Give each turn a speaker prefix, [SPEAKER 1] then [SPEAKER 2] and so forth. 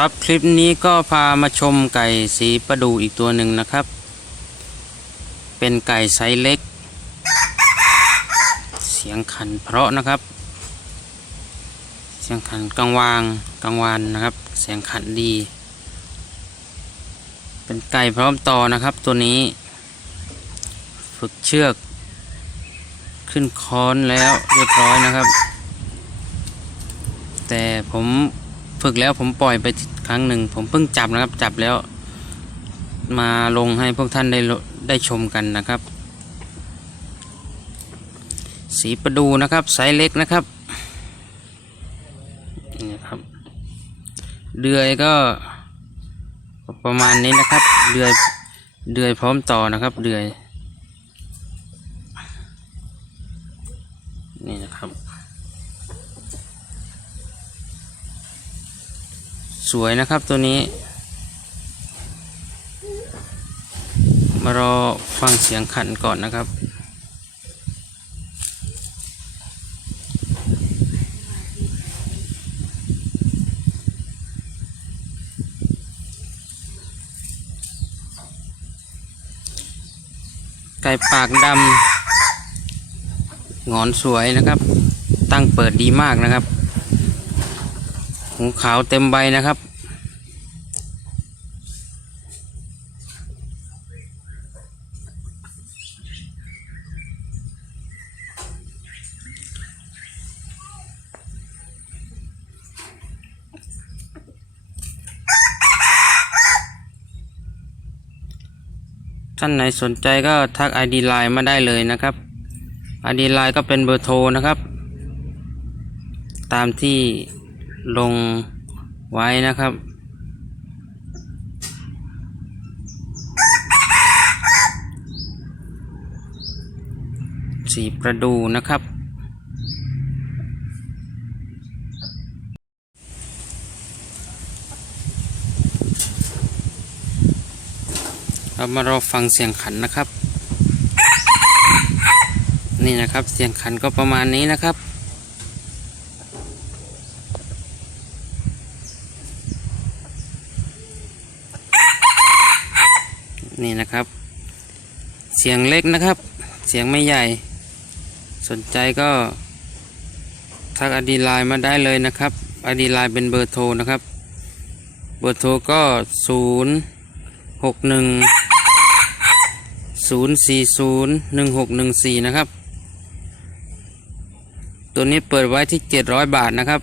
[SPEAKER 1] ครับคลิปนี้ก็พามาชมไก่สีประดูอีกตัวหนึ่งนะครับ เป็นไก่ไซส์เล็ก เสียงขันเพราะนะครับ เสียงขันกลางวางกลางวานนะครับ เสียงขันดี เป็นไก่พร้อมต่อนะครับตัวนี้ ฝึกเชือก ขึ้นค้อนแล้วเรียบร้อยนะครับ แต่ผม ฝึกแล้วผมปล่อยไปครั้งหนึ่ง ผมเพิ่งจับนะครับ จับแล้ว มาลงให้พวกท่านได้ได้ชมกันนะครับ สีประดูนะครับไซส์เล็กนะครับนี่ครับ เดือยก็ประมาณนี้นะครับ เดือยเดือยพร้อมต่อนะครับ เดือยนี่นะครับ สวยนะครับตัวนี้ มารอฟังเสียงขันก่อนนะครับ ไก่ปากดำงอนสวยนะครับ ตั้งเปิดดีมากนะครับ หูขาวเต็มใบนะครับ ท่านไหนสนใจก็ทัก ID Line มาได้เลยนะครับ ID Line ก็เป็นเบอร์โทรนะครับ ตามที่ ลงไว้นะครับ สีประดูนะครับ เรามารอฟังเสียงขันนะครับ นี่นะครับเสียงขันก็ประมาณนี้นะครับ นี่นะครับ เสียงเล็กนะครับ เสียงไม่ใหญ่ สนใจก็ ทักอดีไลน์มาได้เลยนะครับอดีไลน์เป็นเบอร์โทรนะครับ เบอร์โทรก็ศูนย์หกหนึ่งศูนย์สี่ศูนย์หนึ่งหกหนึ่งสี่นะครับ ตัวนี้เปิดไว้ที่เจ็ดร้อยบาทนะครับ